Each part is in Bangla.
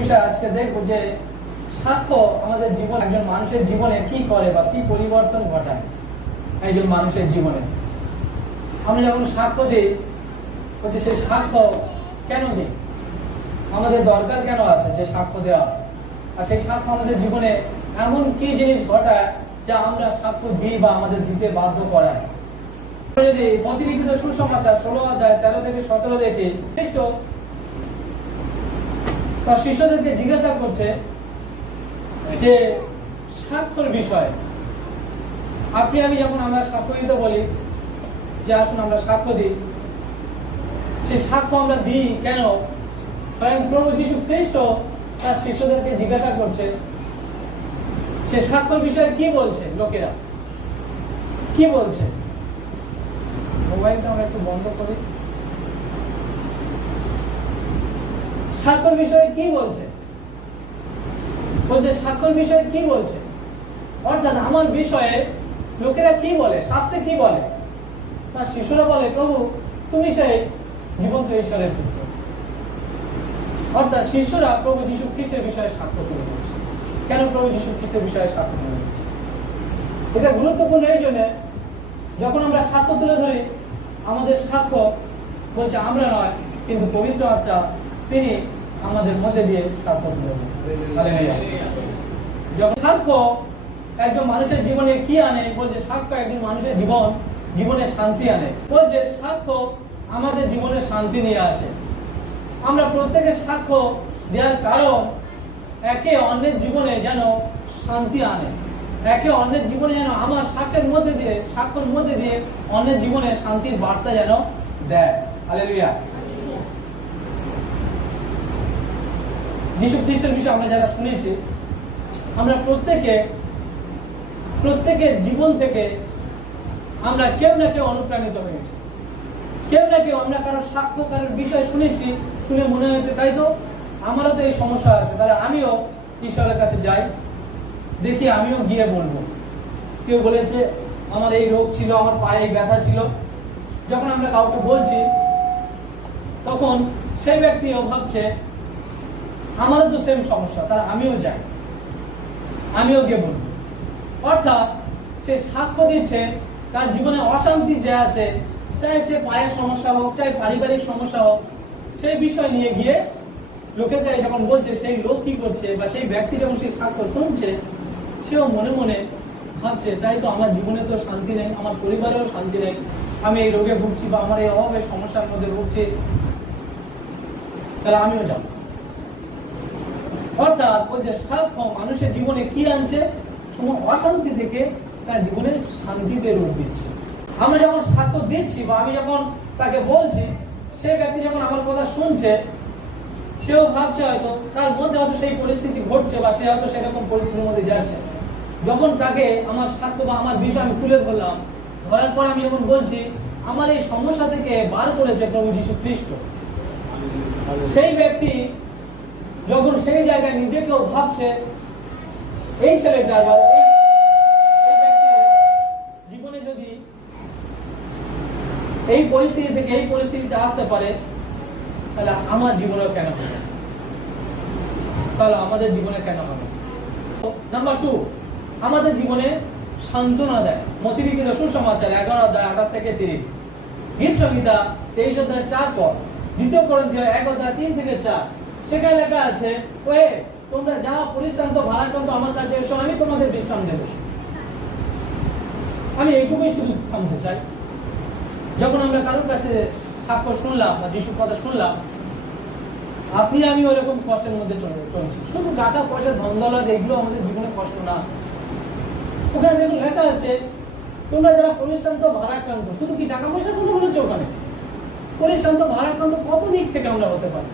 বিষয় আজকে দেখব যে সাক্ষ্য আমাদের জীবন, একজন মানুষের জীবনে কি করে বা কি পরিবর্তন ঘটায় একজন মানুষের জীবনে। আমরা যখন সাক্ষ্য দিই, বলছে সেই সাক্ষ্য কেন দিই? আমাদের দরকার কেন আছে যে সাক্ষ্য দেওয়া? আর সেই সাক্ষ্য আমাদের জীবনে এমন কি জিনিস ঘটায় যা আমরা সাক্ষ্য দিই বা আমাদের দিতে বাধ্য করায়? যদি প্রতিলিখিত সুসমাচার ষোলো অধ্যায় তেরো থেকে সতেরো দেখি খ্রিস্ট তার শিষ্যদেরকে জিজ্ঞাসা করছে যে, স্বাক্ষর বিষয়। আপনি, আমি যখন আমরা সাক্ষ্য দিতে বলি, যে আসুন আমরা সাক্ষ্য দিই, সেই সাক্ষ্য আমরা দিই কেন? স্বয়ং প্রভু যীশু খ্রিস্ট তার শিষ্যদেরকে জিজ্ঞাসা করছে, সে সাক্ষ্যর বিষয়ে কি বলছে লোকেরা? কি বলছে? মোবাইলটা আমরা একটু বন্ধ করি। সাক্ষ্যর বিষয়ে কি বলছে? বলছে সাক্ষ্যর বিষয়ে কি বলছে? অর্থাৎ আমার বিষয়ে লোকেরা কি বলে, শাস্ত্রে কি বলে? তার শিশুরা বলে, প্রভু, তুমি সেই জীবন্ত ঈশ্বরের পুত্র। অর্থাৎ শিষ্যরা প্রভু যীশু খ্রিস্টের বিষয়ে সাক্ষ্য তুলে ধরছে কেন প্রভু যীশু খ্রিস্টের বিষয়ে সাক্ষ্য তুলে ধরছে এটা গুরুত্বপূর্ণ এই জন্য যখন আমরা সাক্ষ্য তুলে ধরি, আমাদের সাক্ষ্য বলছে, আমরা নয়, কিন্তু পবিত্র আত্মা তিনি আমাদের মধ্যে দিয়ে হালেলুয়া। যখন সাক্ষ্য একজন মানুষের জীবনে কি আনে, বলছে সাক্ষ্য একজন মানুষের জীবন, জীবনে শান্তি আনে। বলছে সাক্ষ্য আমাদের জীবনে শান্তি নিয়ে আসে। আমরা প্রত্যেকের সাক্ষ্য দেওয়ার কারণ একে অন্যের জীবনে যেন শান্তি আনে। একে অন্যের জীবনে যেন আমার সাক্ষ্যের মধ্যে দিয়ে, সাক্ষ্যের মধ্যে দিয়ে অন্যের জীবনে শান্তির বার্তা যেন দেয়। হালেলুয়া। যিশু খ্রিস্টের বিষয়ে আমরা যারা শুনেছি, আমরা প্রত্যেকে প্রত্যেকের জীবন থেকে আমরা কেউ না কেউ অনুপ্রাণিত হয়েছি। কেউ না কেউ আমরা কারও সাক্ষ্য কারোর বিষয় শুনেছি, শুনে মনে হয়েছে, তাই তো? আমারও তো এই সমস্যা আছে, তাহলে আমিও ঈশ্বরের কাছে যাই, দেখি আমিও গিয়ে বলব। কেউ বলেছে, আমার এই রোগ ছিল, আমার পায়ে ব্যথা ছিল। যখন আমরা কাউকে বলছি, তখন সেই ব্যক্তিও ভাবছে আমারও তো সেম সমস্যা তাহলে আমিও যাই। আমিও গিয়ে বলব অর্থাৎ সে সাক্ষ্য দিচ্ছে, তার জীবনে অশান্তি যে আছে, চাই সে পায়ের সমস্যা হোক, চাই পারিবারিক সমস্যা হোক, সেই বিষয় নিয়ে গিয়ে লোকের কাছে যখন বলছে, সেই লোক কি করছে বা সেই ব্যক্তি যখন সেই সাক্ষ্য শুনছে, সেও মনে মনে ভাবছে, তাই তো আমার জীবনে তো শান্তি নেই, আমার পরিবারেও শান্তি নেই, আমি এই রোগে ভুগছি বা আমার এই অভাবের সমস্যার মধ্যে ভুগছি। তাহলে আমিও যাব। অর্থাৎ বলছে সাক্ষ্য মানুষের জীবনে কি আনছে? অশান্তি থেকে তার জীবনে শান্তিতে রূপ দিচ্ছে। আমরা যখন সাক্ষ্য দিচ্ছি বা আমি যখন তাকে বলছি, সেই ব্যক্তি যখন আমার কথা শুনছে, সেও ভাবছে হয়তো তার মধ্যে হয়তো সেই পরিস্থিতি ঘটছে বা সে হয়তো সেরকম পরিস্থিতির মধ্যে যাচ্ছে। যখন তাকে আমার সাক্ষ্য বা আমার বিষয় আমি তুলে ধরলাম, ধরার পর আমি যখন বলছি, আমার এই সমস্যা থেকে বার করেছে প্রভু যীশু খ্রিস্ট সেই ব্যক্তি যখন সেই জায়গায় নিজেকেও ভাবছে, এই ছেলেটা এই জীবনে যদি এই পরিস্থিতি থেকে এই পরিস্থিতিতে আসতে পারে, তাহলে আমার জীবনেও কেন হবে? তাহলে আমাদের জীবনে কেন হবে? নাম্বার টু আমাদের জীবনে সান্ত্বনা দেয়। মতিলিখিত সুসমাচার, এগারো অধ্যায় আঠাশ থেকে তিরিশ। গীত সংহিতা তেইশ অধ্যায় চার পর দ্বিতীয় করন্থীয় এক অধ্যায় তিন থেকে চার। সেখানে লেখা আছে, ওয়ে, তোমরা যা পরিশ্রান্ত ভারাক্রান্ত আমার কাছে, এসো, আমি তোমাদের বিশ্রাম দেবো। আমি এইটুকুই শুধু থামতে চাই। যখন আমরা কারোর কাছে সাক্ষ্য শুনলাম বা যিশুর কথা শুনলাম, আপনি, আমি ওরকম কষ্টের মধ্যে চলে চলছি। শুধু টাকা, পয়সা, ধন, দৌলত এগুলো আমাদের জীবনে কষ্ট না। ওখানে দেখুন লেখা আছে, তোমরা যারা পরিশ্রান্ত ভারাক্রান্ত শুধু কি টাকা পয়সার কথা বলেছে ওখানে? পরিশ্রান্ত ভারাক্রান্ত কত দিক থেকে আমরা হতে পারি?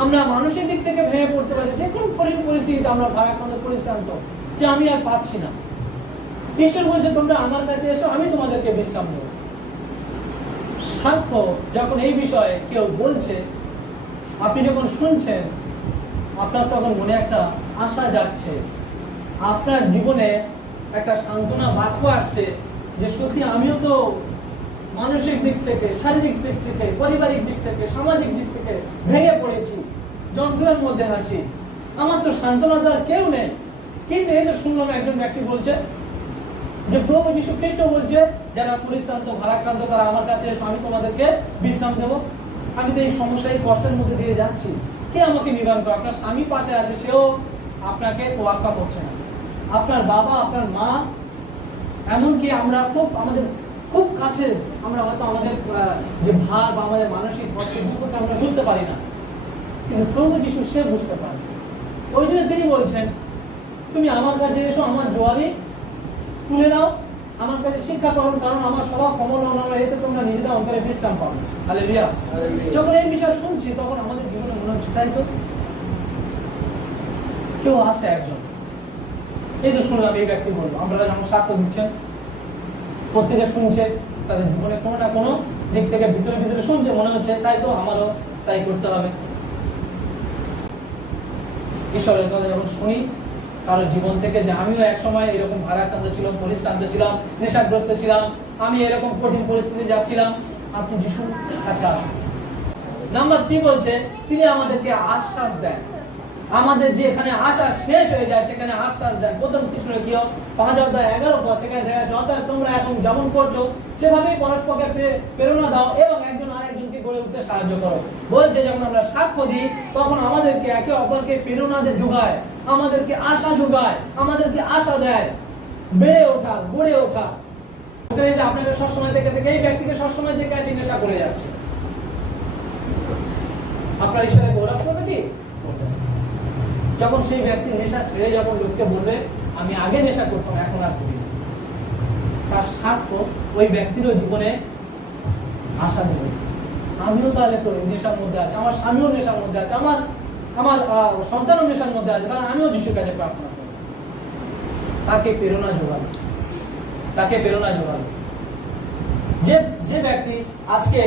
আমরা মানসিক দিক থেকে ভেঙে পড়তে পারি, যে কোনো পরি- পরিস্থিতিতে আমরা ভারাক্রান্ত পরিশ্রান্ত যে আমি আর পাচ্ছি না। ঈশ্বর বলছে, তোমরা আমার কাছে এসো, আমি তোমাদেরকে বিশ্রাম দেবো। সাক্ষ্য, যখন এই বিষয়ে কেউ বলছে, আপনি যখন শুনছেন, আপনার তখন মনে একটা আশা যাচ্ছে আপনার জীবনে একটা সান্ত্বনা বাক্য আসছে যে, সত্যি আমিও তো মানসিক দিক থেকে, শারীরিক দিক থেকে, পারিবারিক দিক থেকে, সামাজিক দিক থেকে ভেঙে পড়েছি, যন্ত্রণার মধ্যে আছি। আমার তো সান্ত্বনা দেওয়ার কেউ নেই। কিন্তু এই যে শুনলাম একজন ব্যক্তি বলছে যে, প্রভু যীশু খ্রিস্ট বলছে, যারা পরিশ্রান্ত, ভারাক্রান্ত, তারা আমার কাছে আমি তোমাদেরকে বিশ্রাম দেবো। আমি তো এই সমস্যা এই কষ্টের মধ্যে দিয়ে যাচ্ছি। কে আমাকে নিবারণ করে আপনার স্বামী পাশে আছে, সেও আপনাকে তোয়াক্কা করছে না। আপনার বাবা, আপনার মা, এমনকি আমরা খুব আমাদের খুব কাছে আমরা হয়তো আমাদের যে ভার বা আমাদের মানসিক কষ্ট দুঃখকে আমরা বুঝতে পারি না। কিন্তু প্রভু যিশু সে বুঝতে পারে। ওই জন্য তিনি বলছেন তুমি আমার কাছে এসো আমার জোয়ারি তুলে নাও আমার কাছে শিক্ষা করুন কারণ আমার স্বভাব কমল এতে তোমরা নিজেদের অন্তরে বিশ্রাম পাবে তাহলে রিয়া যখন এই বিষয় শুনছি তখন আমাদের জীবনে মনে হচ্ছে তাই তো? কেউ আছে একজন। এই তো শুনলাম এই ব্যক্তি বলব আমরা যখন সাক্ষ্য দিচ্ছেন প্রত্যেকে শুনছে, তাদের জীবনে কোনো না কোনো দিক থেকে ভিতরে ভিতরে শুনছে, মনে হচ্ছে তাই তো আমারও তাই করতে হবে। ঈশ্বরের কথা যখন শুনি, কারও জীবন থেকে যে আমিও এক সময় এরকম ভারাক্রান্ত ছিলাম, পরিশ্রান্ত ছিলাম, নেশাগ্রস্ত ছিলাম, আমি এরকম কঠিন পরিস্থিতি যাচ্ছিলাম, আপনি যিশু আসুন। নাম্বার থ্রি বলছে, তিনি আমাদেরকে আশ্বাস দেন। আমাদের যে এখানে আশা শেষ হয়ে যায়, সেখানে আশ্বাস দেন প্রথম কৃষ্ণ কি? পাঁচ অধ্যায় এগারো পর সেখানে দেখা যাচ্ছে অর্থাৎ তোমরা এখন যেমন করছ, সেভাবেই পরস্পরকে প্রেরণা দাও এবং একজন আরেকজনকে গড়ে উঠতে সাহায্য করো। বলছে, যখন আমরা সাক্ষ্য দিই, তখন আমাদেরকে একে অপরকে প্রেরণা দিয়ে যোগায়, আমাদেরকে আশা যোগায়, আমাদেরকে আশা দেয়। বেড়ে ওঠা, গড়ে ওঠা। আপনাকে সবসময় দেখে দেখে, এই ব্যক্তিকে সবসময় দেখে আছি নেশা করে যাচ্ছে। আপনার ঈশ্বরে গৌরব করবে কি। যখন সেই ব্যক্তি নেশা ছেড়ে যখন লোককে বলবে, আমি আগে নেশা করতাম, এখন আর করি তার সাক্ষ্য ওই ব্যক্তিরও জীবনে আশা দেবে আমিও তাহলে তো নেশার মধ্যে আছে, আমার স্বামীও নেশার মধ্যে আছে, আমার আমার সন্তানও নেশার মধ্যে আছে, তাহলে আমিও যিশুর কাছে প্রার্থনা করব তাকে প্রেরণা যোগাবে তাকে প্রেরণা যোগাবে যে যে ব্যক্তি আজকে